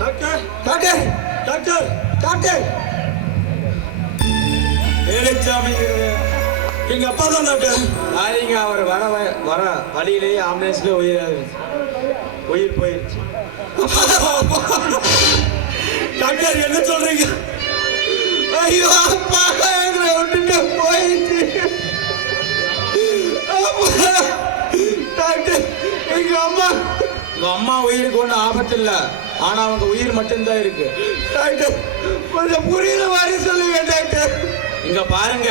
Doctor doctor doctor doctor வேலைச்சாமி எங்க அப்பா தான் டாக்டர். சரிங்க, அவர் வர வழியிலேயே ஆம்புலன்ஸ்ல உயிர் போயிடுச்சு. டாக்டர் என்ன சொல்றீங்க? ஐயோ அப்பா எங்களை விட்டுட்டு போயிடுச்சு. டாக்டர் எங்க அம்மா உயிருக்கு ஒன்றும் ஆபத்து இல்லை, ஆனா அவங்க உயிர் மட்டும்தான் இருக்கு. டாக்டர் கொஞ்சம் புரியுற மாதிரி சொல்லுங்க டாக்டர். இங்க பாருங்க,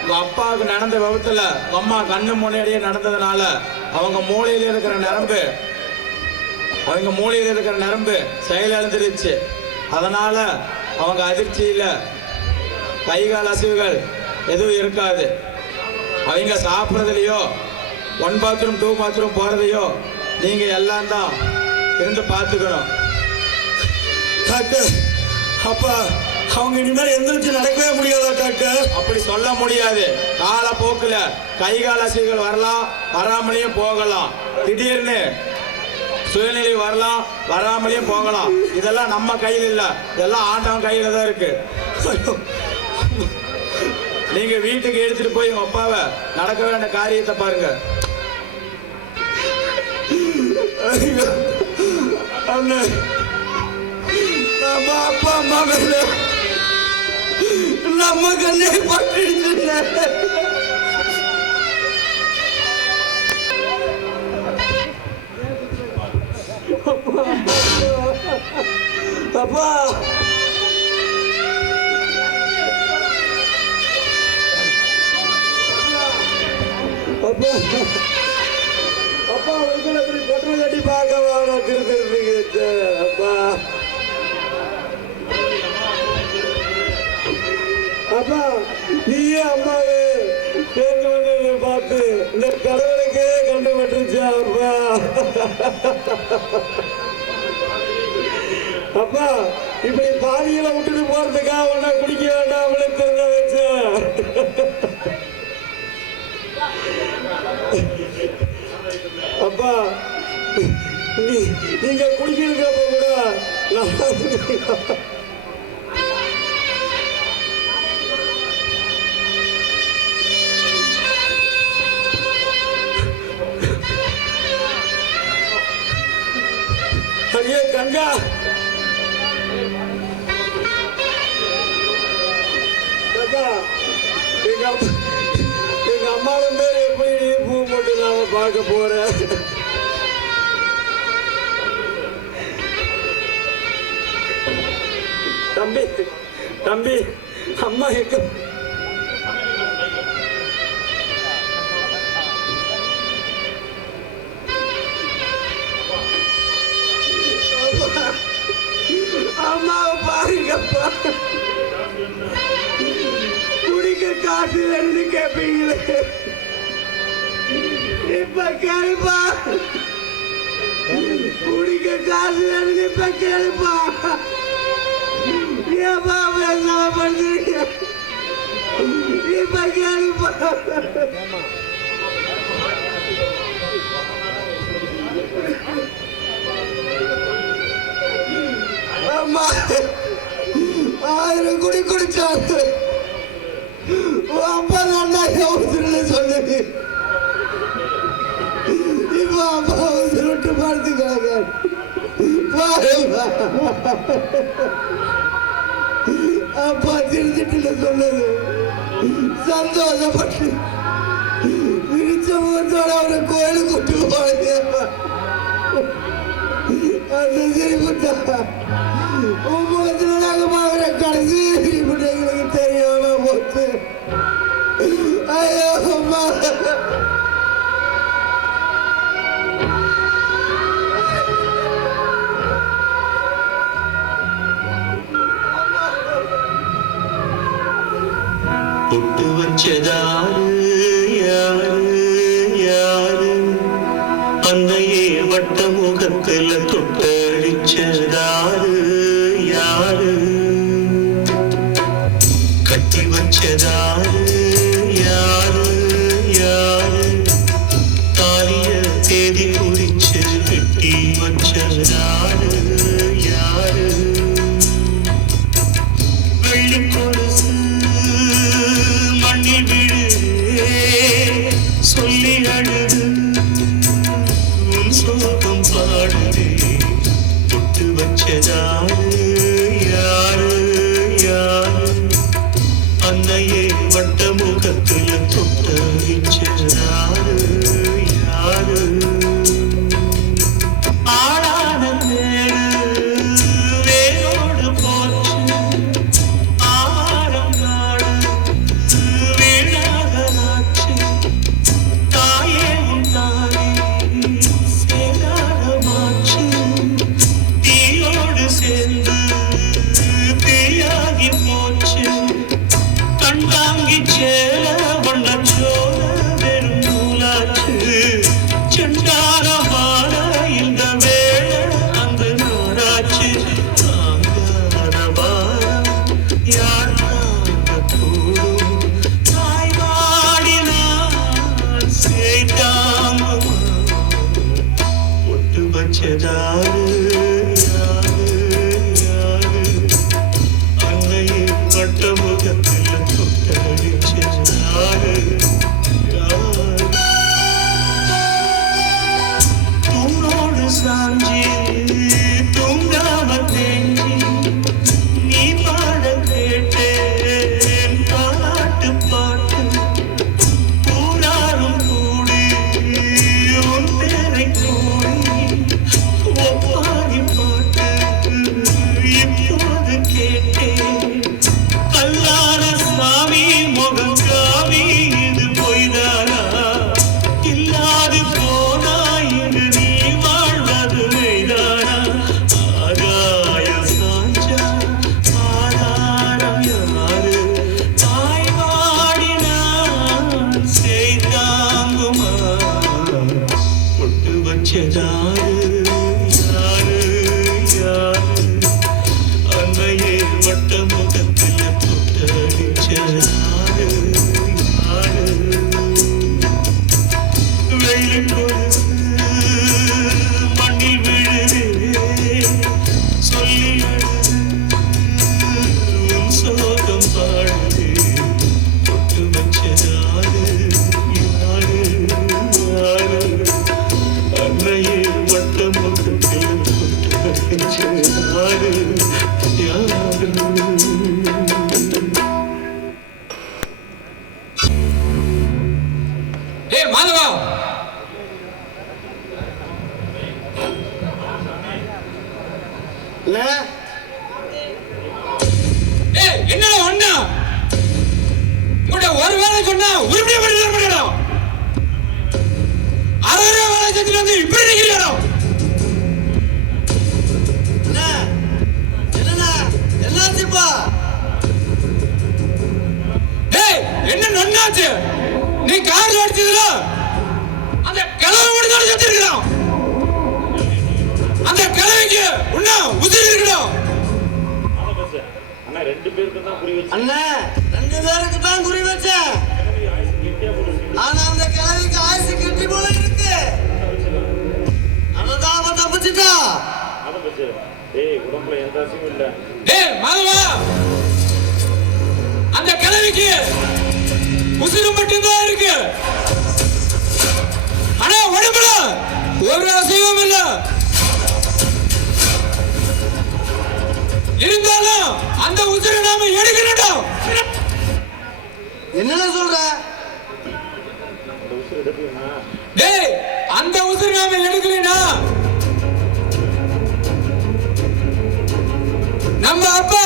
உங்க அப்பாவுக்கு நடந்த விபத்துல உங்க அம்மா கண்ணு முன்னாடியே நடந்ததுனால அவங்க மூளையில இருக்கிற நரம்பு செயலிழந்துருச்சு. அதனால அவங்க அதிர்ச்சியில கைகால் அசைவுகள் எதுவும் இருக்காது. அவங்க சாப்பிட்றதுலையோ 1 பாத்ரூம் 2 பாத்ரூம் போறதையோ நீங்க எல்லாம் தான் இருந்து பார்த்துக்கணும். டாக்டர் அப்பா அவங்க இனிமேல் எந்திரிச்சு நடக்கவே முடியாதா டாக்டர்? அப்படி சொல்ல முடியாது. காலப்போக்குல கைகால் அசைவுகள் வரலாம், வராமலேயும் போகலாம். திடீர்னு சுயநிலை வரலாம், வராமலேயும் போகலாம். இதெல்லாம் நம்ம கையில் இல்லை, இதெல்லாம் ஆண்டவன் கையில தான் இருக்கு. நீங்க வீட்டுக்கு எடுத்துட்டு போய் உங்க அப்பாவை நடக்க வேண்டிய காரியத்தை பாருங்க. நம்ம அப்பா அம்மா மேல நம்ம கண்ணே பட்டுடுச்சு. அப்பா அப்பா அப்பா உங்களை இப்படி பொட்டை கட்டி பார்க்க வேணும் திருக்கிறதுக்கு. அப்பா அப்பா நீயே அம்மாவே சேர்ந்து வந்து பார்த்து இந்த கடவுளுக்கே கண்டுபட்டுருச்சா அப்பா? அப்பா இப்படி பாதியில விட்டுட்டு போறதுக்கா உன்னை குடிக்க வேண்டாம் தெரிஞ்ச வச்ச. அப்பா நீங்க குடிக்கிறதுக்கப்ப கூட ஐயே கங்கா எங்க அம்மாவின் பேர் எப்படி பூ போட்டு நாம பார்க்க போறேன். தம்பி தம்பி அம்மா எங்க? அம்மாவை பாருங்கப்பா, குடிக்க காசு வேணும்னு கேட்பீங்களே, இப்ப கேளுப்பா. குடிக்க காசு வேணும்னு இப்ப கேளுப்பா. ஏப்பா பேசாம பண்றீங்க? இப்ப கேளுப்பா. அம்மா 1000 குடி குடிச்சாங்க, அப்பா நல்லா அவசரம்னு சொன்னது. இப்ப அப்பா அவசரம் விட்டு பார்த்துக்காங்க. அப்பா திருச்சிட்டு சொன்னது சந்தோஷப்பட்டு விரிச்ச முகத்தோட அவரை கோயிலுக்கு கூட்டு போனது. அந்த சிரிப்புட்டா முகத்துல நாங்க பாக்குற கடைசி சிரிப்புட்டு எங்களுக்கு தெரியாம போச்சு. ஐயோ அம்மா, பொட்டு வச்சதாரு யாரு யாரு, அந்த ஏவட்ட முகத்துல தொட்டடிச்சதாரு யாரு, கட்டி வச்சதாரு யாரு யாரு, தாலிய தேதி குறிச்சு கட்டி வச்சதாரு யாரு. வச்சதாரு யாரு யாரு அன்னையே வட்ட முகத்துல தொட்ட வச்சதாரு யாரு ஆளான நேரு வேரோடு போச்சு ஆரம் நாடு வீணாகலாச்சு தாயே உண்டானே சேதாரமாச்சு தீயோடு சேர்ந்து தீயாகி போச்சு கண்டாங்கி சேல வண்ணச்சோல வெறும் நூலாச்சு செண்டாரமான இந்த வேளை அந்த நாராச்சு தாங்காத பாரம் யார் தாங்க கூடும் தாய்வாடினான் சேதாமமா ஒட்டு வச்சதாரு யாரு யாரு அன்னையே வட்ட முகத்தில் தொட்டடிச்சதாரு யாரு தூணோடு சாஞ்சி தூங்காம தேஞ்சி நீ பாட கேட்டேன் பாட்டு பாட்டு ஊராரும் கூடி உன் பேரை கூடி ஒப்பாரி பாட்டு இப்போது கேட்டேன் கல்லான சாமி முகம் காவி இது பொய்தானா இல்லாது போனா இது நீ வாழ்வது மெய்தானா ஆகாய சாஞ்சா ஆதாரம் யாரு தாய்வாடினான் செய்தாங்குமா பொட்டு வச்சதாரு யாரு யாரு அன்னையே வட்ட முகத்தில் தொட்டடிச்சதாரு யாரு வெள்ளி கொலுசு மண்ணில் விழுது சொல்லி அழுது உன் சோகம் பாடுது பொட்டு வச்சதாரு யாரு யாரு அன்னையே வட்ட முகத்தில் தொட்டடிச்சதாரு யாரு ஏய் மாதவா, இல்ல ஏய் என்னடா ஒண்ணா உன்கிட்ட ஒரு வேலை சொன்னா உருப்படியா பண்ணி தர மாட்டேடா. அரை வேலை செஞ்சுட்டு வந்து இப்படி நிக்கிறீடா. என்னண்ணா என்னாச்சுப்பா? ஏய் என்ன நன்னாச்சு? நீ கார் ஓடிச்சதுல அந்த கிழவை மட்டும் தான் செத்துருக்கிறான். அந்த கிழவைக்கு உன்ன உதிரி இருக்கணும். அண்ணா 2 பேருக்கு தான் குறி வச்சேன். ஆனா அந்த கிழவிக்கு ஆயுசு கெட்டி போல இருக்கு. அதான் அவன் தப்பிச்சுட்டா. ஏய் மாதவா, அந்த கிழவிக்கு உசிறு மட்டும்தான் இருக்கு. ஆனா உடம்புல ஒரு அசைவம் இல்ல. இருந்தாலும் அந்த உசிரை நாம எடுக்கணும். என்னென்ன சொல்ற? டேய் அந்த உசிரை நாம எடுக்கலைனா நம்ம அப்பா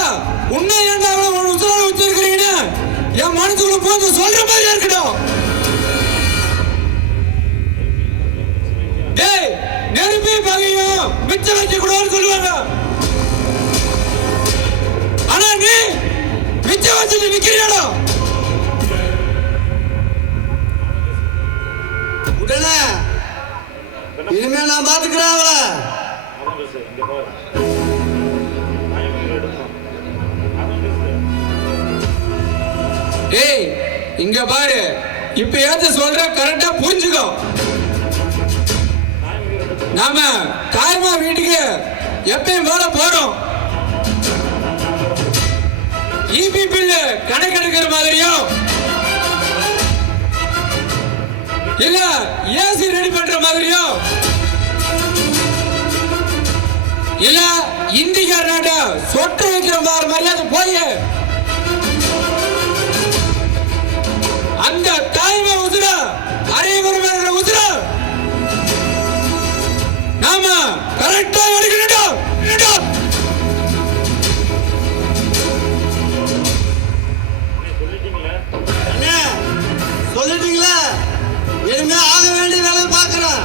உன்னை ஏன்டா அவ்வளவு உசுரோட வச்சிருக்கிறீங்கன்னு என் மனசுக்குள்ள போது சொல்ற மாதிரி இருக்கட்டும். டேய் நெருப்பி பகையும் மிச்சம் வைக்க கூடாதுன்னு சொல்லுவாங்க. ஆனா நீ மிச்சம் வச்சுட்டு நிக்கிறீடா. உடனே இனிமே நான் பாத்துக்கிறேன் அவளை. ஏய் இங்க பாரு, இப்ப ஏத்த சொல்ற கரெக்டா புரிஞ்சுக்கோ. நாம தாய்மா வீட்டுக்கு எப்பயும் போல போறோம். இபி பில்லு கணக்கெடுக்கிற மாதிரியும் இல்ல ஏசி ரெடி பண்ற மாதிரியும் இல்ல இந்திக்காரனாட்ட சொட்டு வைக்கிற மாதிரி மரியாதை போய் அந்த தாய்மை உதிர அரைகுறை உதிர நாம கரெக்டா எடுக்கணும். அண்ணே சொல்லிட்டீங்களா? இனிமே ஆக வேண்டிய வேலையை பார்க்கிறேன்.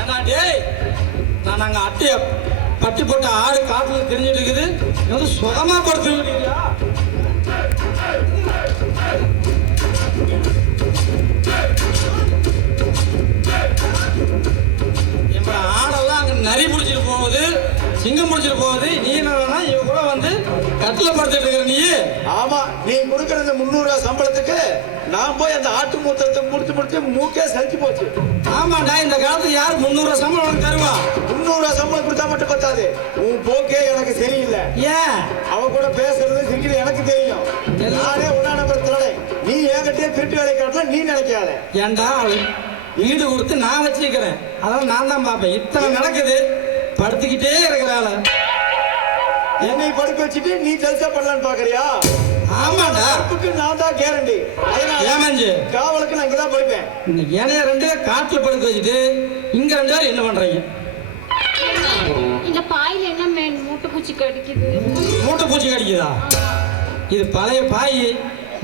ஏன்னா டேய், நான் அங்க அட்டைய பட்டி போட்ட ஆடு காட்டுல தெரிஞ்சிட்டு இருக்குது, வந்து சுகமா படுத்துக்கிட்டீங்களா? ஆடெல்லாம் அங்க நரி முடிச்சிட்டு போகுது, சிங்கம் முடிச்சிட்டு போகுது. நீ என்னன்னா இவ கூட வந்து கட்டில படுத்துட்டு இருக்கிற நீ. ஆமா, நீ கொடுக்கற இந்த 300 ரூபாய் சம்பளத்துக்கு நான் போய் அந்த ஆட்டு மூத்தத்தை முடிச்சு மூக்கே சலிச்சு போச்சு. ஆமாண்டா, இந்த காலத்துக்கு யார் 300 சம்பளம் உனக்கு தருவா? 300 ரூபாய் சம்பளம் கொடுத்தா மட்டும் பத்தாது. உன் போக்கே எனக்கு சரியில்லை. ஏன் அவ கூட பேசுறது சிரிக்கிறது எனக்கு தெரியும். நானே உன்னா நம்பர் திருடை. நீ என்கிட்டயே திருட்டு வேலை காட்டலாம் நீ நினைக்காத. ஏண்டா வீடு கொடுத்து நான் வச்சிருக்கிறேன், அதெல்லாம் நான் தான் பார்ப்பேன். இத்தனை நடக்குது, படுத்துக்கிட்டே இருக்கிறாள். என்னை படுக்க வச்சுட்டு நீ ஜல்சா பண்ணலான்னு பாக்குறியா? ஆமாடா, அதுக்கு நான் தான் கேரண்டி. ஏமாஞ்சு காவலுக்கு நான் இங்கதான் படுப்பேன். ஏனைய 2 காட்டுல படுக்க வச்சுட்டு இங்க 2 பேரும் என்ன பண்றீங்க? இந்த பாயில என்ன மேன் மூட்டை பூச்சி கடிக்குது? மூட்டை பூச்சி கடிக்குதா? இது பழைய பாய்,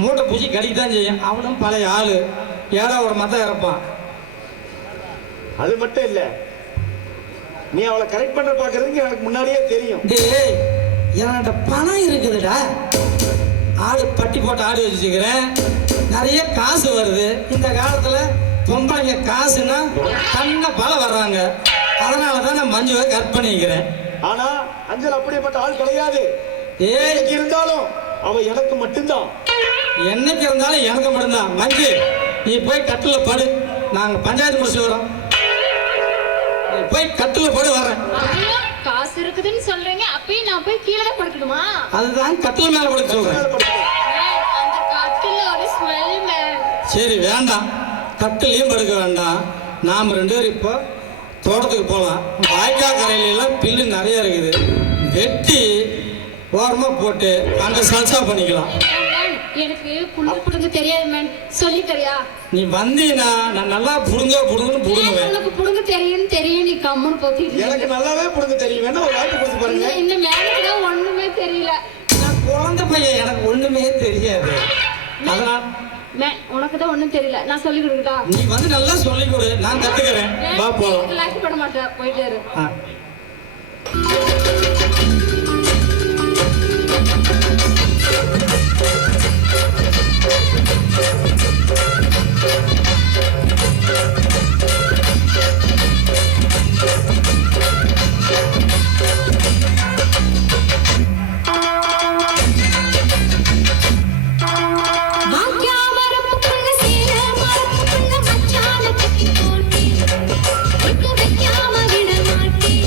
மூட்டை பூச்சி கடிக்கத்தான் செய்யும். அவனும் பழைய ஆளு, ஏடா ஒரு மதம் இறப்பான். அது மட்டும் இல்ல, நீ அவளை கரெக்ட் பண்ற பாக்குறதுக்கு எனக்கு முன்னாடியே தெரியும். டேய், என்கிட்ட பணம் இருக்குதுடா. ஆடு பட்டி போட்டு ஆடு வச்சுக்கிறேன், நிறைய காசு வருது. இந்த காலத்துல பொம்பளைங்க காசுன்னா கண்ண பல வர்றாங்க. அதனாலதான் நான் மஞ்சுவை கட் பண்ணிக்கிறேன். ஆனா அஞ்சல் அப்படிப்பட்ட ஆள் கிடையாது. ஏய், இருந்தாலும் அவ எனக்கு மட்டும்தான். என்னைக்கு இருந்தாலும் எனக்கு மட்டும்தான். மஞ்சு, நீ போய் கட்டுல படு, நாங்க பஞ்சாயத்து முடிச்சு வரோம். நீ போய் கட்டுல படு, வர்றேன். ஐயோ, காசு இருக்குதுன்னு சொல்றீங்க, அப்பயும் நான் போய் கீழே தான் படுக்கணுமா? அதுதான் கட்டுல மேல படுக்க சொல்றேன். மேன், அந்த கட்டில ஒரு ஸ்மெல் மேன். சரி வேண்டாம், கட்டுலையும் படுக்க வேண்டாம். நாம் 2 பேரும் இப்போ தோட்டத்துக்கு போகலாம். வாய்க்கா கரையிலாம் பில்லு நிறைய இருக்குது, வெட்டி ஓரமா போட்டு அங்க சல்சா பண்ணிக்கலாம். மேன், எனக்கு புல்லு புடுங்க தெரியாது மேன், சொல்லி தரியா? நீ வந்தீனா நான் நல்லா புடுங்கன்னு புடுங்குவேன். உனக்கு புடுங்க தெரியும், நீ கம்முன்னு போத்திட்டு. எனக்கு நல்லாவே புடுங்க தெரியும். வேணா ஒரு வாய்ப்பு கொடுத்து பாருங்க. இந்த மேனுக்கு தான் ஒண்ணுமே தெரியல. நான் குழந்தை பையன், எனக்கு ஒண்ணுமே தெரியாது. அதனால மேன், உனக்கு தான் ஒண்ணும் தெரியல, நான் சொல்லி கொடுக்கட்டா? நீ வந்து நல்லா சொல்லி கொடு, நான் கத்துக்கிறேன். வா போலாம். லைக் பண்ண மாட்டேன், போயிட்டே இரு. ஆ. வைக்காம விட மாட்டேன்.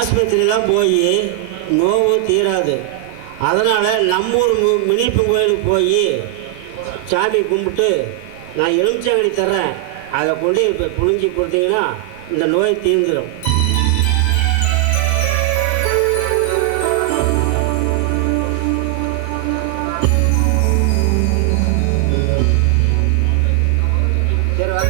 ஆஸ்பத்திரிலாம் போய் நோவு தீராது. அதனால் நம்மூர் மினிப்பு கோயிலுக்கு போய் சாமி கும்பிட்டு நான் எலுமிச்சங்கடி தர்றேன், அதை கொண்டு இப்போ புழிஞ்சி கொடுத்தீங்கன்னா இந்த நோய் தீர்ந்துடும். சரி வா.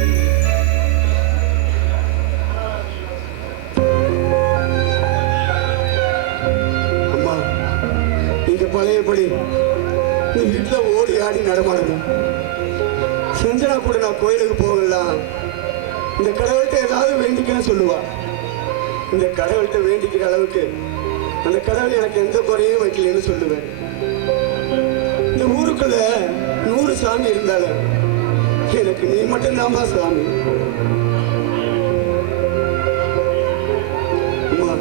அம்மா, நீங்க பழையபடி இந்த வீட்டில் ஓடி ஆடி நடமாடணும். செஞ்சனா கூட நான் கோயிலுக்கு போகலாம், இந்த கடவுள்கிட்ட ஏதாவது வேண்டிக்கன்னு சொல்லுவா. இந்த கடவுள்கிட்ட வேண்டிக்கிற அளவுக்கு அந்த கடவுள் எனக்கு எந்த குறையும் வைக்கலன்னு சொல்லுவேன். இந்த ஊருக்குள்ள 100 சாமி இருந்தாலும் எனக்கு நீ மட்டும்தாம்மா சாமி. அம்மா,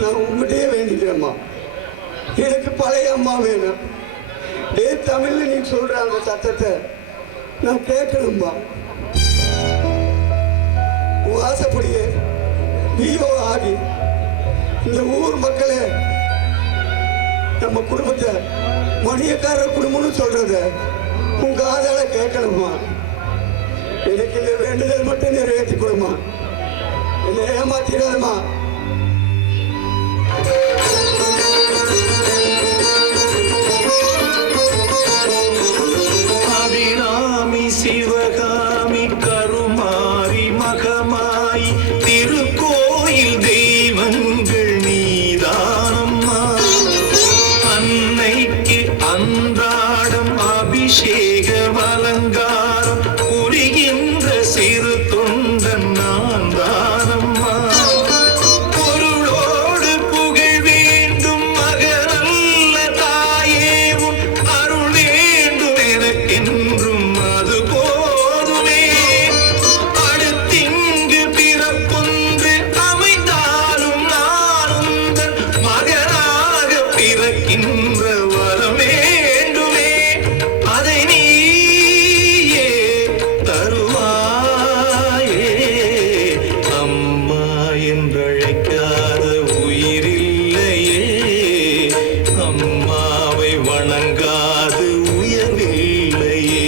நான் உங்ககிட்டயே வேண்டிக்கிறேம்மா, எனக்கு பழைய அம்மா வேணும். தமிழ்ல நீ சொல்ற அந்த சத்தத்தை நான் கேட்கணும்பா. உன் ஆசைப்படியே விஓ ஆகி இந்த ஊர் மக்களே நம்ம குடும்பத்தை மணியக்காரர் குடும்பம்னு சொல்றத உங்க காதால கேட்கணுமா. எனக்கு இந்த வேண்டுதல் மட்டும் நிறைவேற்றி கொடுமா, என்னை ஏமாத்திடாதமா. அபிராமி சிவகாமி கருமாரி மகமாய் திருக்கோயில் தெய்வங்கள் நீதானம்மா. அன்னைக்கு அன்றாடம் அபிஷேக அலங்காரம் புரிகின்ற சிறு தொண்டன் நான் தானம்மா. பொருளோடு புகழ் வேண்டும் மகனல்ல தாயே, உன் அருள் வேண்டும் எனக்கென்றும் அது போதுமே. அடுத்திங்கு பிறப்பொன்று அமைந்தாலும் நான் உந்தன் மகனாக பிறக்கின்ற வரம் வேண்டுமே. அதை நீயே தருவாயே. அம்மா என்றழைக்காத உயிரில்லையே, அம்மாவை வணங்காது உயர்வில்லையே.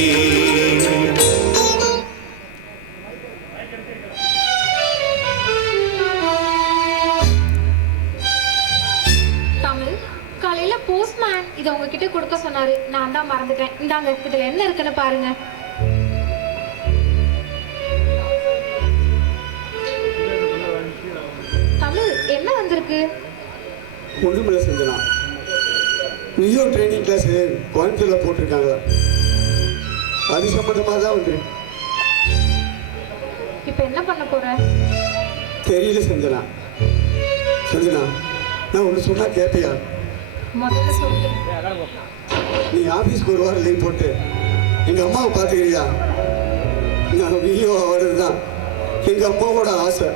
தமிழ், காலையில போஸ்ட்மேன் இதை உங்ககிட்ட கொடுக்க சொன்னாரு, நான் தான் மறந்துட்டேன். இந்தாங்க, இதுல என்ன இருக்குன்னு பாருங்க. தமிழ், என்ன வந்திருக்கு? ஒன்றுமில்ல செஞ்சனா, விஓ ட்ரைனிங் கிளாஸ் கோயம்புத்தூர்ல போட்டிருக்காங்க, அது சம்பந்தமாக தான் வந்து. இப்ப என்ன பண்ண போற? தெரியல செஞ்சனா. செஞ்சனா, நான் ஒன்று சொன்னா கேட்பியா? முதல்ல சொல்லு. நீ ஆஃபீஸ்க்கு ஒரு வாரம் லீவ் போட்டு எங்கள் அம்மாவை பார்த்துக்கிறியா? நான் விஓ ஆகிறது தான் எங்கள் அம்மாவோட ஆசை.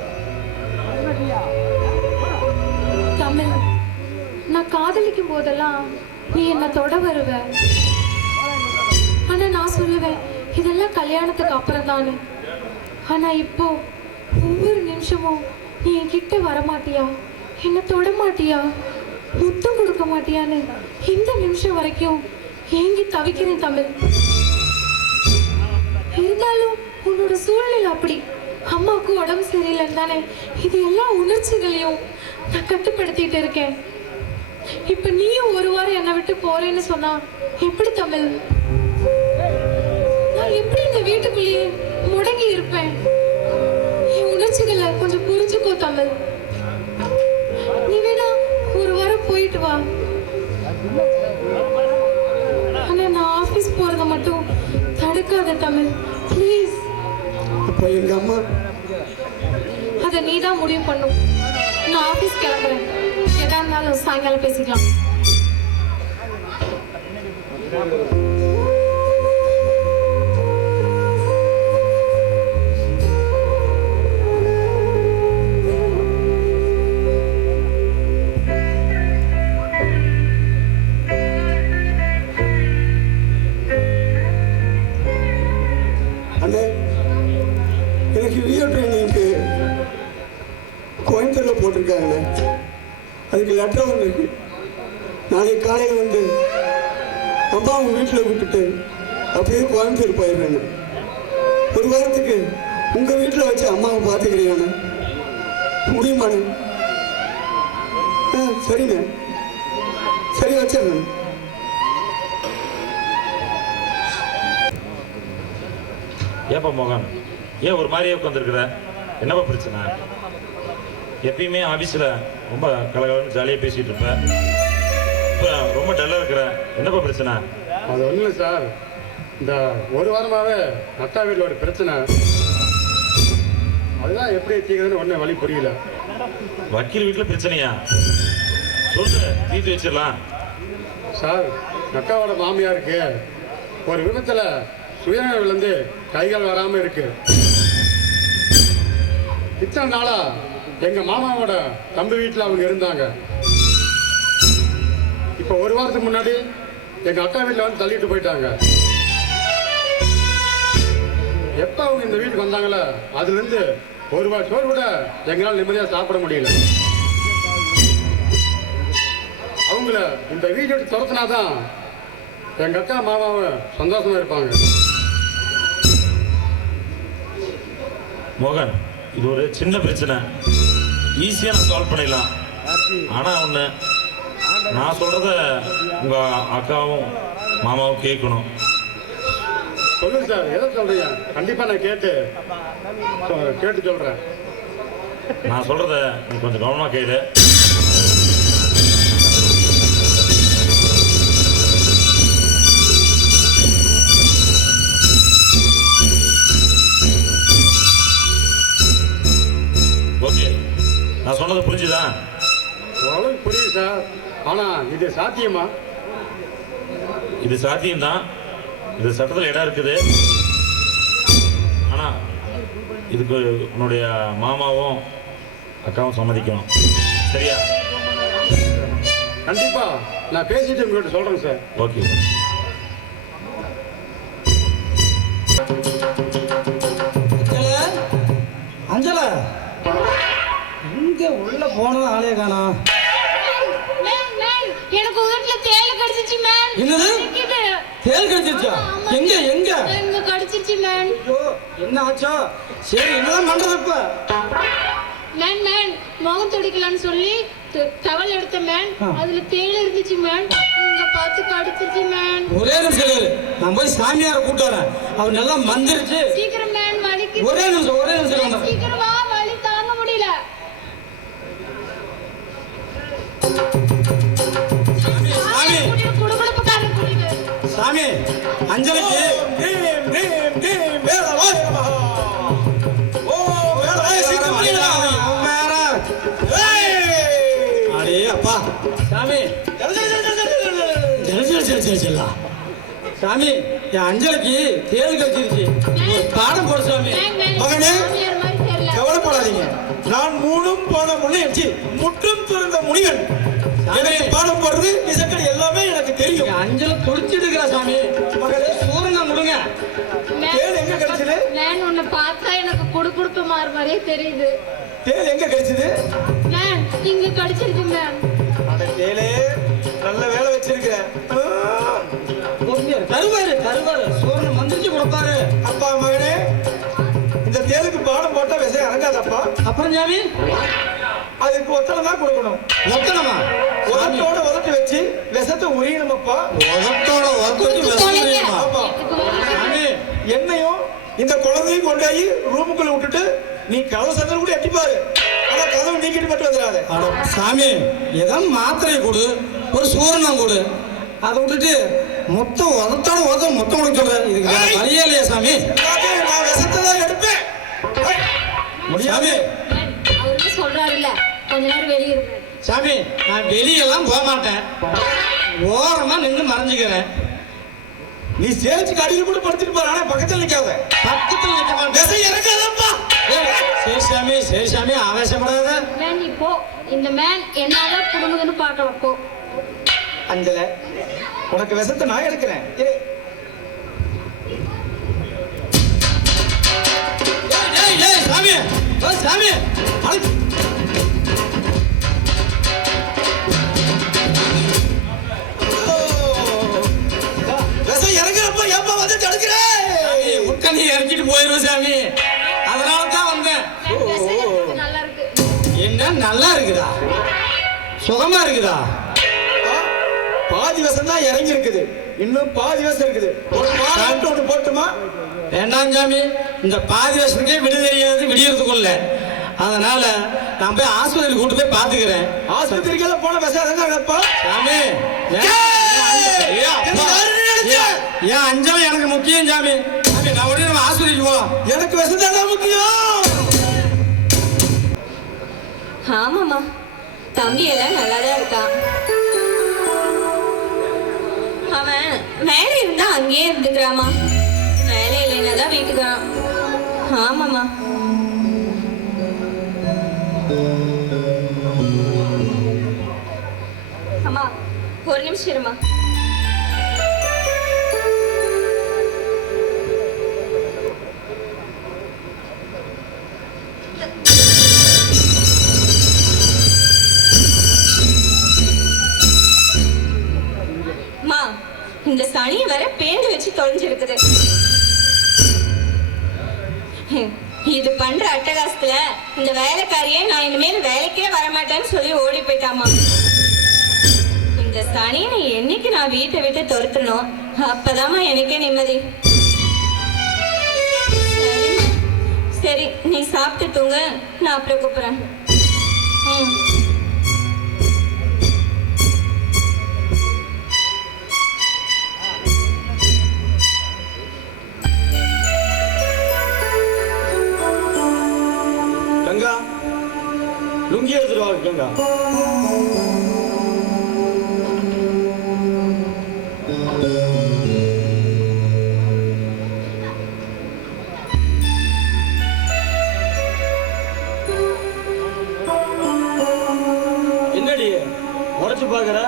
தமிழ், நான் காதலிக்கும் போதெல்லாம் நீ என்ன தொட வருவ. ஆனா நான் சொல்லுவேன் இதெல்லாம் கல்யாணத்துக்கு அப்புறம் தானே. ஆனா இப்போ ஒவ்வொரு நிமிஷமும் நீ என்கிட்ட வரமாட்டியா, என்ன தொட மாட்டியா, முத்தம் கொடுக்க மாட்டியான்னு இந்த நிமிஷம் வரைக்கும் ஏங்கி தவிக்கிறேன் தமிழ். இருந்தாலும் உன்னோட சூழ்நிலை அப்படி. அம்மாவுக்கு உடம்பு சரியில்லைன்னு தானே இது எல்லா உணர்ச்சிகளையும் நான் கட்டுப்படுத்திட்டு இருக்கேன். இப்ப நீயும் ஒரு வாரம் என்னை விட்டு போறேன்னு சொன்னா எப்படி தமிழ்? நான் எப்படி இந்த வீட்டுக்குள்ளேயே முடங்கி இருப்பேன்? என் உணர்ச்சிகளை கொஞ்சம் புரிஞ்சுக்கோ தமிழ். நீ வேணா ஒரு வாரம் போயிட்டு வா. ஆனா நான் ஆபீஸ் போறத மட்டும் தடுக்காத தமிழ், ப்ளீஸ். அப்போ எங்கள் அம்மா அதை நீ தான் முடிவு பண்ணும். நான் ஆபீஸ் கிளம்புறேன், எதா இருந்தாலும் சாயங்காலம் பேசிக்கலாம். அண்ணே, எனக்கு விஓ ட்ரைனிங்க்கு கோயம்புத்தூர்ல போட்டிருக்காங்கண்ணே. லெட்டர் ஒன்று இருக்கு. நாளைக்கு காலையில் வந்து அம்மா அவங்க வீட்டில் விட்டுட்டு அப்படியே கோயம்புத்தூர் போயிடுறேன்னு. ஒரு வாரத்துக்கு உங்கள் வீட்டில் வச்சு அம்மாவை பார்த்துக்கிறீங்கண்ணே, முடியுமாண்ணே? சரிண்ணே, சரி வச்சிடுறேன். ஏப்பா மோகன், ஏன் ஒரு மாதிரியே உட்காந்துருக்குற? என்னப்பா பிரச்சனை? எப்பயுமே ஆஃபீஸில் ரொம்ப கலகலன்னு ஜாலியாக பேசிகிட்டு இருப்பேன், இப்போ ரொம்ப டல்லாக இருக்கிற. என்னப்பா பிரச்சனை? அது ஒன்றும் இல்லை சார், இந்த ஒரு வாரமாகவே அக்கா வீட்டில் ஒரு பிரச்சனை. அதுதான் எப்படி தீர்க்குதுன்னு ஒன்றும் வழி புரியல. வக்கீல் வீட்டில் பிரச்சனையா? சொல்லு, தீர்த்து வச்சிடலாம். சார், அக்காவோட மாமியாருக்கு ஒரு விபத்தில் சுயநலம் விழுந்து கைகால் வராமல் இருக்கு. இத்தனை நாளா எங்கள் மாமாவோட தம்பி வீட்டில் அவங்க இருந்தாங்க. இப்போ ஒரு வாரத்துக்கு முன்னாடி எங்கள் அக்கா வீட்டில் வந்து தள்ளிட்டு போயிட்டாங்க. எப்போ அவங்க இந்த வீட்டுக்கு வந்தாங்களோ அதுலேருந்து ஒரு வாரம் சோறு கூட எங்களால் நிம்மதியாக சாப்பிட முடியல. அவங்கள இந்த வீட்டை துரத்துனாதான் எங்கள் அக்கா மாமாவும் சந்தோஷமா இருப்பாங்க. மோகன், இது ஒரு சின்ன பிரச்சனை, ஈஸியாக நான் சால்வ் பண்ணிடலாம். ஆனால் ஒன்று, நான் சொல்கிறத உங்கள் அக்காவும் மாமாவும் கேட்கணும். சொல்லுங்க சார், எதை சொல்றீங்க? கண்டிப்பா நான் கேட்டு சொல்றேன். நான் சொல்கிறத நீ கொஞ்சம் கவனமாக கேளு. ஓகே, நான் சொன்னது புரிஞ்சுதா? ஓரளவுக்கு புரியுது சார், ஆனா இது சாத்தியமா? இது சாத்தியம்தான், இது சட்டத்தில் இடம் இருக்குது. ஆனால் இதுக்கு உன்னுடைய மாமாவும் அக்காவும் சம்மதிக்கணும், சரியா? கண்டிப்பா நான் பேசிட்டு உங்கள்கிட்ட சொல்றேன் சார். ஓகே. அஞ்சல, இங்க உள்ள போனதும் ஆளே காணோம். எனக்கு வீட்டுல தேள் கடிச்சிச்சு மேன். என்னது? தேள் கடிச்சிருச்சா? எங்க எங்க எங்க கடிச்சிச்சு மேன்? ஐயோ, என்ன ஆச்சோ? சரி, என்னதான் பண்றது இப்ப? மேன் மேன் முகம் துடிக்கலான்னு சொல்லி டவல் எடுத்த மேன், அதுல தேள் இருந்துச்சு மேன். இங்க பார்த்து கடிச்சிருச்சு மேன். ஒரே நிமிஷம் இரு, நான் போய் சாமியாரை கூட்டு வரேன். அவர் நல்லா மந்திரிச்சு. சீக்கிரம் மேன், வலிக்கு. ஒரே நிமிஷம் சீக்கிரம் வா, வலி தாங்க முடியல. சாமி, அஞ்சலிக்கு அடே அப்பா சாமி, சாமி, என் அஞ்சலிக்கு தேள் கடிச்சிருச்சு. ஒரு பாடம் போடு சாமி. மகனே, மாமியார் மாதிரி தெரியல. கவலைப்படாதீங்க, நான் மூணும் போன முன்னையச்சு முற்றும் துறந்த முனிவன். எனக்கு பாடம் போடுறது இசக்கடி எல்லாமே எனக்கு தெரியும். என் அஞ்சலை துடிச்சிட்டு இருக்கிறா சாமி. மகளே, சூரங்க முடுங்க. தேள் எங்க கிடைச்சது? மேன், உன்னை பார்த்தா எனக்கு குடுகுடுப்பு மாறு மாதிரியே தெரியுது. தேள் எங்க கிடைச்சது? மேன், இங்க கடிச்சிருக்கு மேன். அட தேளே, நல்ல வேலை வச்சிருக்க. தருவாரு சூரனை மந்திரிச்சு கொடுப்பாரு. அப்பா மகனே, இந்த தேளுக்கு பாடம் போட்டா விஷயம் இறங்காதப்பா. அப்புறம் சாமி, அதுக்கு ஒத்தனை தான் கொடுக்கணும். ஒத்தனமா? உதட்டோட உதட்டு வச்சு விஷத்தை உரியணுமப்பா. உதட்டோட உதட்டு விஷம். ஆமா சாமி, என்னையும் இந்த குழந்தையும் கொண்டாயி ரூமுக்குள்ள விட்டுட்டு நீ கதவு சந்தல் கூட எட்டிப்பாரு. ஆனா கதவு நீக்கிட்டு மட்டும் வந்துடாத. அட சாமி, ஏதாவது மாத்திரை கொடு, ஒரு சூரணம் கொடு. அதை விட்டுட்டு மொத்தம் உதட்டோட உதட்ட மொத்தம் கொடுக்க சொல்ற. இதுக்கு வேற வழியே இல்லையா சாமி? நான் விஷத்தை தான் எடுப்பேன். சாமி, அவருக்கு சொல்றாருல்ல, கொஞ்ச நேரம் வெளியே இருக்கு. சாமி, நான் வெளியெல்லாம் போக மாட்டேன், ஓரமா நின்று மறைஞ்சுக்கிறேன். நீ சேச்சுக்கு அடியில் கூட படுத்துட்டு போற, ஆனா பக்கத்தில் நிக்காத. பக்கத்தில் நிற்க மாட்டேன். விஷம் இறக்காதப்பா. சரி சாமி, ஆவேசப்படாத. மேன், நீ போ. இந்த மேன் என்னதான் குடும்பம்னு பார்க்கலாம், போ. அஞ்சல, உனக்கு விஷத்தை நான் எடுக்கிறேன். சாமி, சாமி, நல்லா இருக்குதா? சுகமா இருக்குதா? பாதி விஷம் தான் இறங்கி இருக்குது, இன்னும் பாதி விஷம் இருக்குது. ஒரு மாட்டு ஒன்று போட்டுமா? வேண்டாம் சாமி, இந்த பாதி விஷத்துக்கே விடு தெரியாது விடியறதுக்குள்ள. அதனால நான் போய் ஆஸ்பத்திரிக்கு கூட்டு போய் பாத்துக்கிறேன். ஆஸ்பத்திரிக்கெல்லாம் போன விஷம் இறங்காதப்பா சாமி. ஏன் அஞ்சலி எனக்கு முக்கியம் சாமி. சாமி நான் உடனே நம்ம ஆஸ்பத்திரிக்கு போகலாம். எனக்கு விஷம் தான் முக்கியம். ஆமாம்மா, தம்பி எல்லாம் நல்லாதான் இருக்கான். அவன் வேலை இருந்தா அங்கேயே இருந்துக்கிறாமா, வேலை இல்லைன்னா தான் வீட்டுக்கு வரான். ஆமாம்மா. அம்மா ஒரு நிமிஷம் இருமா. இந்த சனியை வர பேந்து வச்சு தொலைஞ்சிருக்குது. இது பண்ற அட்டகாசத்துல இந்த வேலைக்காரியே நான் இனிமேல் வேலைக்கே வரமாட்டேன்னு சொல்லி ஓடி போயிட்டாமா. இந்த சனியை என்னைக்கு நான் வீட்டை விட்டு துரத்தணும், அப்பதாமா எனக்கே நிம்மதி. சரி நீ சாப்பிட்டு தூங்க, நான் அப்புறம் கூப்பிடுறேன். கங்கா, லுங்கி எடுத்துட்டு வா கங்கா. என்னடி உடச்சு பாக்குற?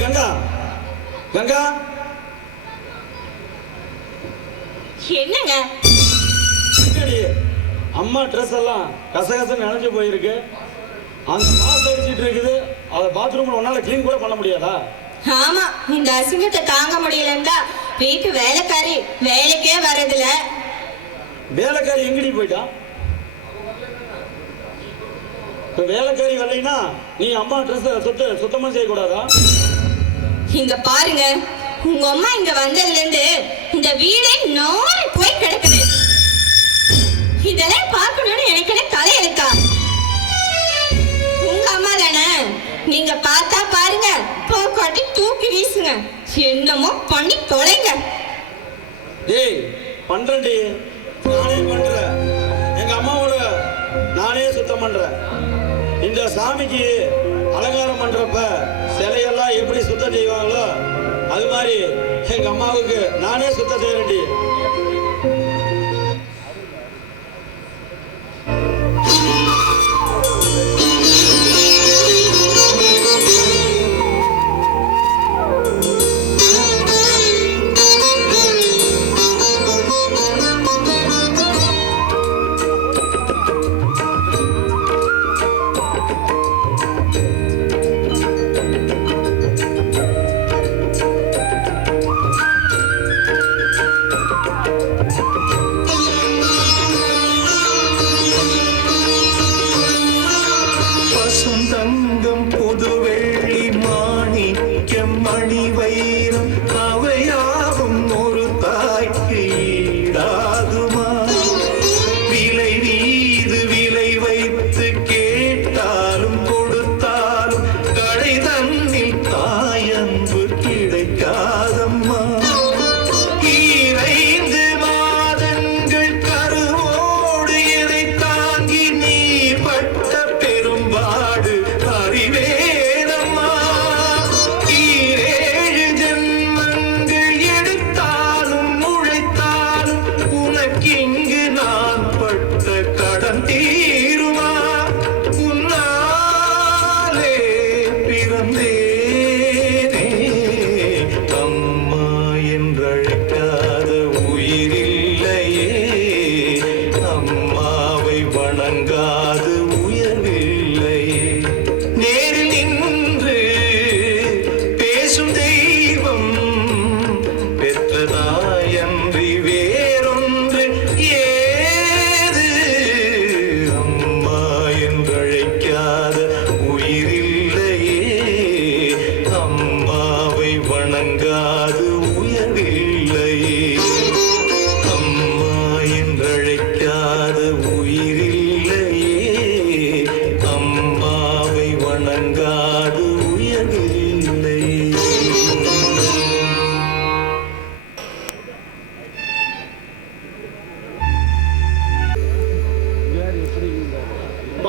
கங்கா, கங்கா, என்னங்க? அம்மா ட்ரெஸ் எல்லாம் கசகசன்னு நினைச்சு போயிருக்கு. அந்த மாசம் அடிச்சிட்டு இருக்குது. அதை பாத்ரூம்ல ஒன்னால கிளீன் கூட பண்ண முடியாதா? ஆமா, இந்த அசிங்கத்தை தாங்க முடியலன்னா வீட்டு வேலைக்காரி வேலைக்கே வரதில்ல. வேலைக்காரி எங்கடி போயிட்டா? இப்ப வேலைக்காரி வரலைன்னா நீ அம்மா ட்ரெஸ் சுத்தமா செய்யக்கூடாதா? இங்க பாருங்க, உங்க அம்மா இங்க வந்ததுல இருந்து இந்த வீடே நாரி போய் கிடக்குது. இதெல்லாம் பார்க்கணும்னு எனக்கு என்ன தலையெழுக்கா? உங்க அம்மா தானே, நீங்க பார்த்தா பாருங்க, போக்காட்டி தூக்கி வீசுங்க, என்னமோ பண்ணி தொலைங்க. டேய் பண்றேன்டி, நானே பண்றேன். எங்க அம்மாவோட நானே சுத்தம் பண்றேன். இந்த சாமிக்கு அலங்காரம் பண்றப்ப சிலையெல்லாம் எப்படி சுத்தம் செய்வாங்களோ அது மாதிரி எங்க அம்மாவுக்கு நானே சுத்தம் செய்யறேன்டி.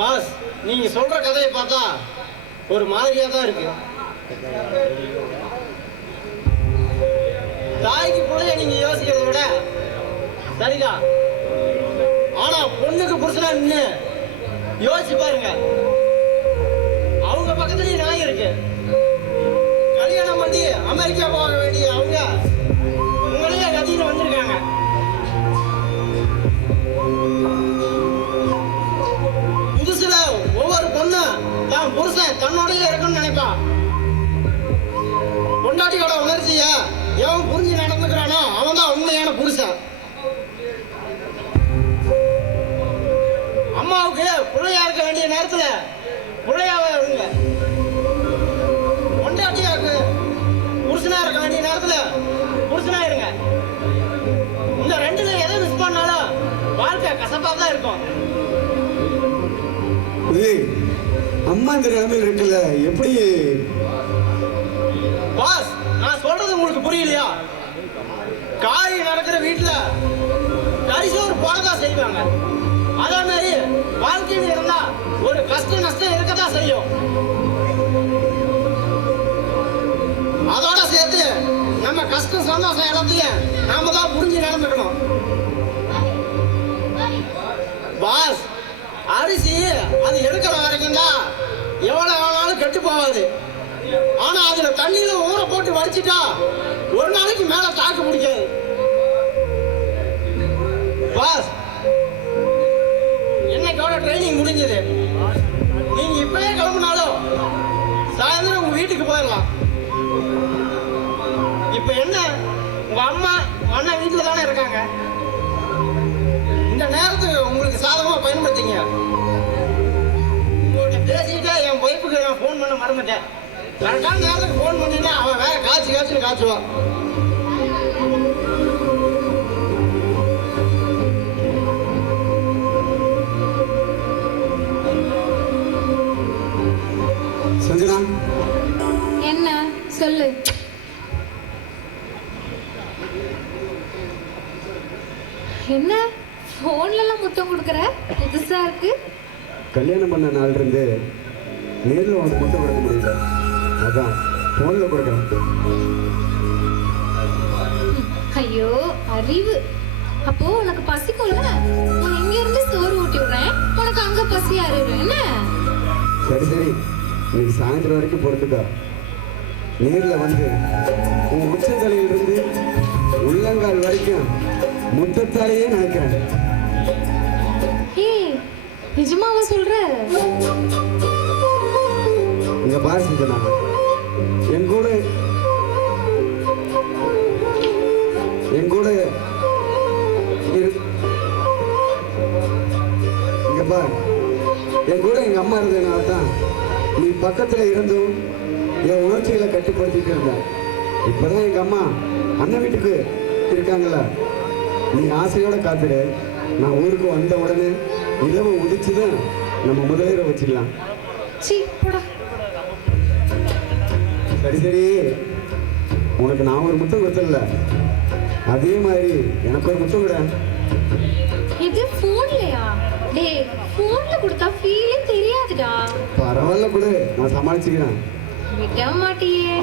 பாஸ், நீங்க சொல்ற கதையை பார்த்தா ஒரு மாதிரியா தான் இருக்கு. தாய்க்கு பிள்ளைய நீங்க யோசிக்கிறத விட சரிதான். ஆனா பொண்ணுக்கு புருஷனா நின்று யோசிச்சு பாருங்க. அவங்க பக்கத்துலயும் நாய் இருக்கு. கல்யாணம் பண்ணி அமெரிக்கா போக வேண்டிய அவங்க உங்களையே கத்திட்டு வந்திருக்காங்க. புதுசுல ஒவ்வொரு பொண்ணு தான் புருஷன் தன்னோடய இருக்குன்னு நினைப்பான். பொண்டாட்டியோட உணர்ச்சிய எவன் புரிஞ்சு நடந்துக்கிறானோ அவன் தான் உண்மையான புருஷன். அம்மாவுக்கு பிள்ளையா இருக்க வேண்டிய நேரத்துல பிள்ளையாவே இருங்க. பொண்டாட்டியாவுக்கு புருஷனா இருக்க வேண்டிய நேரத்துல புருஷனா இருங்க. இந்த ரெண்டுல எதை மிஸ் பண்ணாலும் வாழ்க்கை கசப்பா தான் இருக்கும். அம்மா இந்த நிலைமையில் இருக்குல்ல, எப்படி? பாஸ், நான் சொல்றது உங்களுக்கு புரியலையா? காய் நடக்கிற வீட்டுல கரிசோறு போடதான் செய்வாங்க. அதே மாதிரி வாழ்க்கையில் இருந்தா ஒரு கஷ்ட நஷ்டம் இருக்கதான் செய்யும். அதோட சேர்த்து நம்ம கஷ்டம் சந்தோஷம் எல்லாத்தையும் நாம தான் புரிஞ்சு நடந்துக்கணும். பாஸ், அரிசி அது எடுக்கிற வரைக்கும் தான் எவ்வளவு வேணாலும் கெட்டு போகாது. ஆனா அதுல தண்ணியில ஊற போட்டு வடிச்சிட்டா ஒரு நாளைக்கு மேல தாக்கு பிடிக்காது. பாஸ், என்னைக்கோட ட்ரைனிங் முடிஞ்சது. நீங்க இப்பவே கிளம்புனாலும் சாயந்தரம் உங்க வீட்டுக்கு போயிடலாம். இப்ப என்ன, உங்க அம்மா அண்ணன் வீட்டுல தானே இருக்காங்க. இந்த நேரத்துக்கு உங்களுக்கு சாதகமா பயன்படுத்திங்க. உங்கள்கிட்ட பேசிக்கிட்டே என் ஒய்ஃபுக்கு நான் ஃபோன் பண்ண மறந்துட்டேன். கரெக்டான நேரத்துக்கு ஃபோன் பண்ணினா அவன் வேற காய்ச்சுன்னு காய்ச்சுவான். சஞ்சனா, என்ன சொல்லு. என்ன போன்ல எல்லாம் முத்தம் கொடுக்குற? புதுசா இருக்கு. கல்யாணம் பண்ண நாள்ல இருந்து நேரில் உனக்கு முத்தம் கொடுக்க முடியல, அதான் போன்ல கொடுக்குறேன். ஐயோ அறிவு. அப்போ உனக்கு பசிக்கும்ல, நான் இங்க இருந்து சோறு ஊட்டி விடுறேன், உனக்கு அங்க பசி அறிவு என்ன? சரி சரி, இன்னைக்கு சாயந்தரம் வரைக்கும் பொறுத்துக்கா. நேரில் வந்து உன் உச்சந்தலையிலிருந்து உள்ளங்கால் வரைக்கும் முத்தத்தாலேயே நினைக்கிறேன். ஏய், நிஜமாவா சொல்ற? இங்க பாரு சஞ்சனா, என் கூட இங்க பாரு, என் கூட எங்க அம்மா இருந்ததுனால தான் நீ பக்கத்துல இருந்தும் என் உணர்ச்சிகளை கட்டுப்படுத்திட்டு இருந்த. இப்பதான் எங்க அம்மா அண்ணன் வீட்டுக்கு இருக்காங்களா, நீ ஆசையோட காத்துடு. நான் ஊருக்கு வந்த உடனே இரவு உதிச்சுதான் நம்ம முதலீரை வச்சிடலாம். சீ போடா. சரி சரி, உனக்கு நான் ஒரு முத்தம் கொடுத்தல, அதே மாதிரி எனக்கு ஒரு முத்தம் விட. இது போன்லயா? டேய், போன்ல கொடுத்தா ஃபீலே தெரியாதுடா. பரவாயில்ல கூட, நான் சமாளிச்சுக்கிறேன். விட மாட்டியே.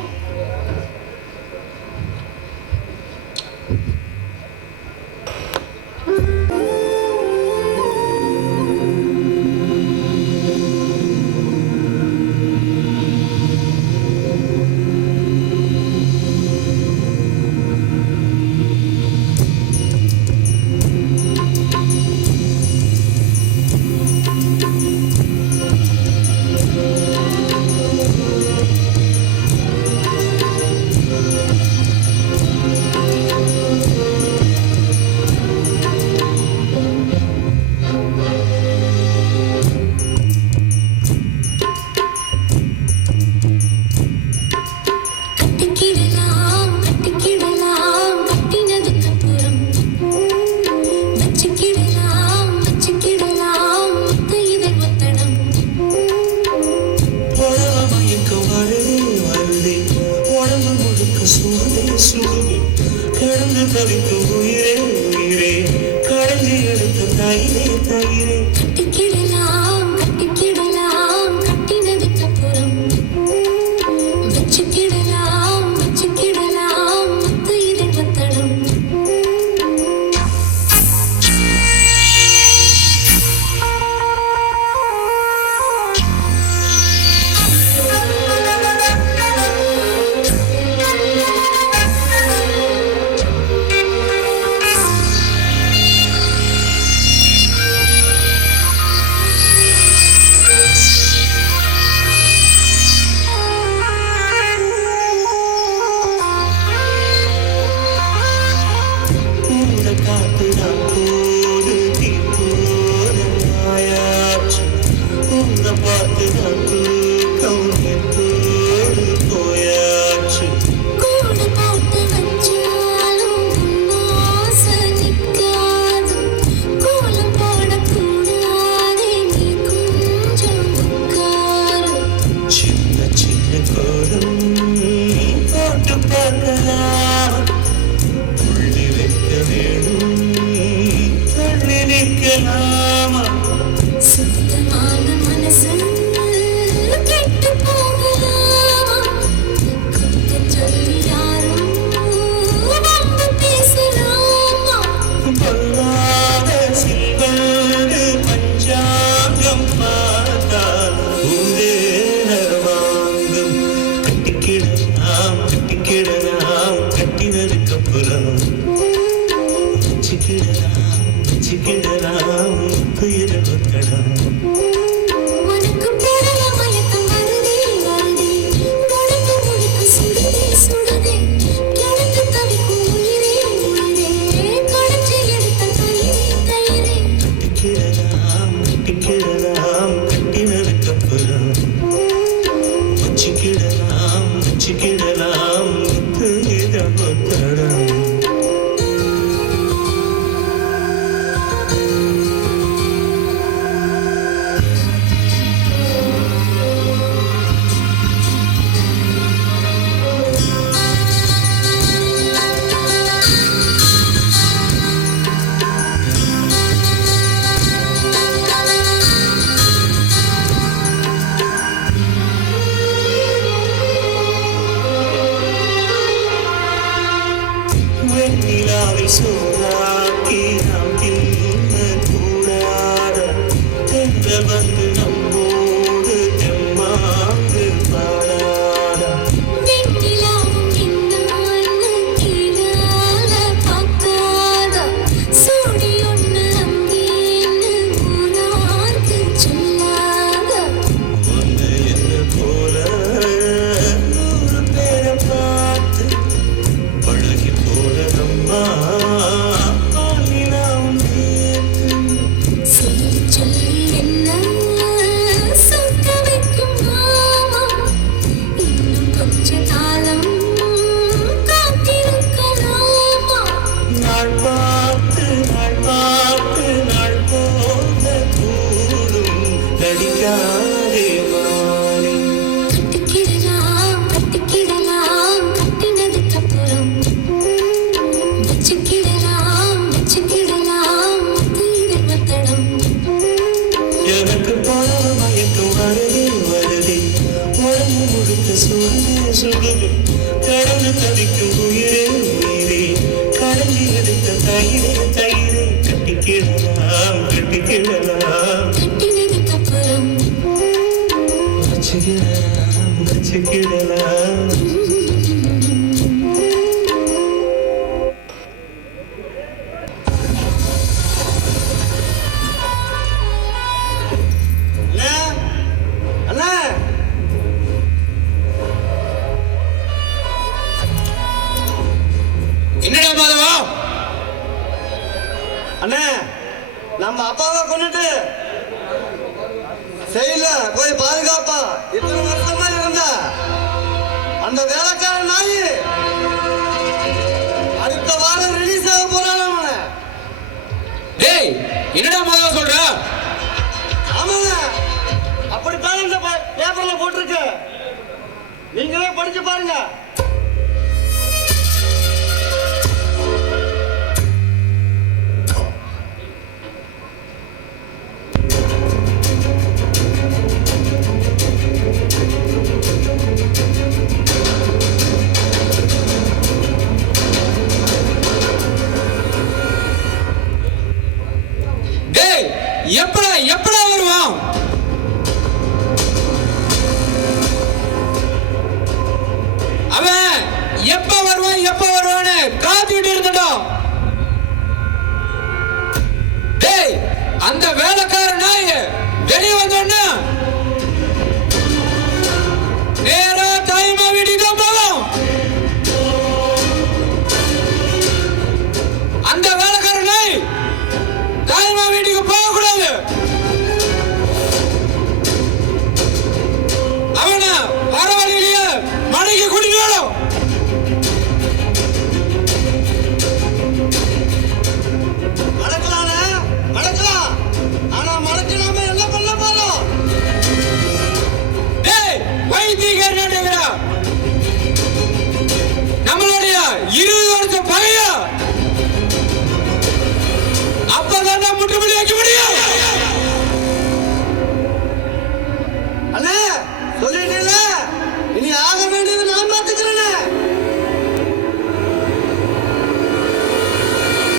பார்த்துதான் தூக்கம் எப்போது போயாச்சு. கூடு போட்டு வச்சாலும் ஆசை நிக்காது. கோலம் போடக்கூடாதே நீ கொஞ்சம் உட்காரு. சின்ன சின்ன கோலம் போட்டு பார்க்கலாம். புள்ளி வைக்க வேணும், தள்ளி நிற்கலாமா? சுத்தமான மனசு கெட்டு போகலாமா? கொஞ்சம் சொல்லி யாரும் வந்து பேசலாமா? பொல்லாத சில்வரு பஞ்சாங்கம் பார்த்தால் உந்தேன வாங்கும். கட்டிக்கிடலாம் கட்டிக்கிடலாம் கட்டினதுக்கப்புறம் வச்சுக்கிடலாம் வச்சுக்கிடலாம் துயர ஒத்தடம். உனக்கு போடல மயக்கம் வருதே வருதே. உடம்பு முழுக்க சுடுதே சுடுதே. கிடந்து தவிக்கும் உயிரே உயிரே. கடைச்சி எடுத்த தயிரே தயிரே. கட்டிக்கிடலாம் கட்டிக்கிடலாம் கட்டினதுக்கப்புறம் வச்சுக்கிடலாம் வச்சுக்கிடலாம் துயர ஒத்தடம். வெண்ணிலாவில் சோறாக்கி நாம் தின்னக்கூடாத. தென்றல் வந்து நம்மோடு தெம்மாங்கு பாடாத. வெண்ணிலாவும் என்னான்னு கீழால பார்க்காதா. சூடி ஒண்ணு அங்கேன்னு ஊரார்க்கு சொல்லாதா. ஒன்று என்ன போல 100 பேரை பார்த்து பழகி போனதம்மா நிலாவும் நேத்து. சொல்லி சொல்லி என்ன சொக்க வைக்கும் மாமா. இன்னும் கொஞ்ச காலம் காத்திருக்கலாமா? நாள் பார்த்து நாள் பார்த்து நாள் போக கூடும் நடிக்காதே மாறி. கட்டிக்கிடலாம் கட்டிக்கிடலாம் கட்டினதுக்கப்புறம் வச்சுக்கிடலாம் வச்சுக்கிடலாம் தீவிர ஒத்தடம். எனக்கு போல மயக்கம் வருதே வருதே. உடம்பு முழுக்க சுடுதே சுடுது. கடந்து தவிக்கும் உயிரே உயிரே. கடைஞ்சி எடுத்த தயிரே தயிரே. கட்டிக்கிடலாம் கட்டிக்கிடலாம் கட்டினதுக்கப்புறம் வச்சுக்கிடலாம் வச்சுக்கிடலாம். அண்ணா அண்ணா என்னடா மாதவா? அண்ணே, நம்ம அப்பாவை கொண்டுட்டு செயல போய் பாதுகாப்பா இத்தனை வருஷமா இருந்த அந்த வேலைக்கார நாய் அடுத்த வாரம் ரிலீஸ் ஆக போறான் அவனை. டேய் என்னடா மாதவா சொல்ற? ஆமாங்க, அப்படித்தான் இந்த பேப்பர்ல போட்டிருக்கு. நீங்களே படிச்சு பாருங்க. டேய் எப்படா வருவான்? அவன் எப்ப வருவான்னு காத்துக்கிட்டு இருந்தோம். டேய் அந்த வேலைக்கார நாய் வெளியே வந்தோன்னா நேரா தாய்மா வீட்டுக்கு தான் போவோம். அந்த வேலைக்கார நாய் தாய்மா வீட்டுக்கு போக கூடாது. எப்படி வைக்க முடியும்?